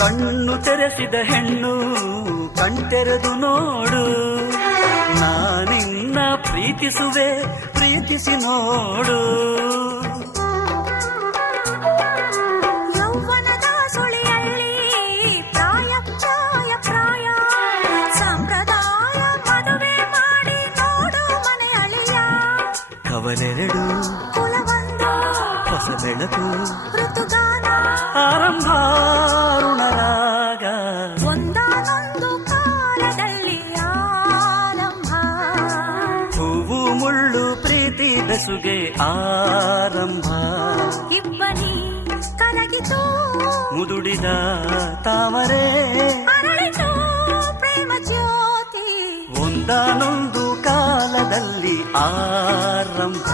ಕಣ್ಣು ತೆರೆಸಿದ ಹೆಣ್ಣು ಕಣ್ತೆರೆದು ನೋಡು, ನಾನಿನ್ನ ಪ್ರೀತಿಸುವೆ ಪ್ರೀತಿಸಿ ನೋಡು. ಯೌವನದ ಸುಳಿಯಲ್ಲಿ ಪ್ರಾಯ ಪ್ರಾಯ ಪ್ರಾಯ ಸಂಪ್ರದಾಯ ಮದುವೆ ಮಾಡಿ ನೋಡು ಮನೆ ಅಳಿಯ. ಕವಲೆರಡು ಕುಲವೊಂದು ಹೊಸ ಬೆಳಕು ಋತುಗಾನ ಆರಂಭ ಋಣರಾಗ. ಒಂದಾನೊಂದು ಕಾಲದಲ್ಲಿ ಆರಂಭ. ಹೂವು ಮುಳ್ಳು ಪ್ರೀತಿ ಬೆಸುಗೆ ಆರಂಭ. ಇಬ್ಬನಿ ಕರಗಿತು ಮುದುಡಿದ ತಾವರೆ ಅರಳಿತು ಪ್ರೇಮ ಜ್ಯೋತಿ. ಒಂದಾನೊಂದು ಕಾಲದಲ್ಲಿ ಆರಂಭ.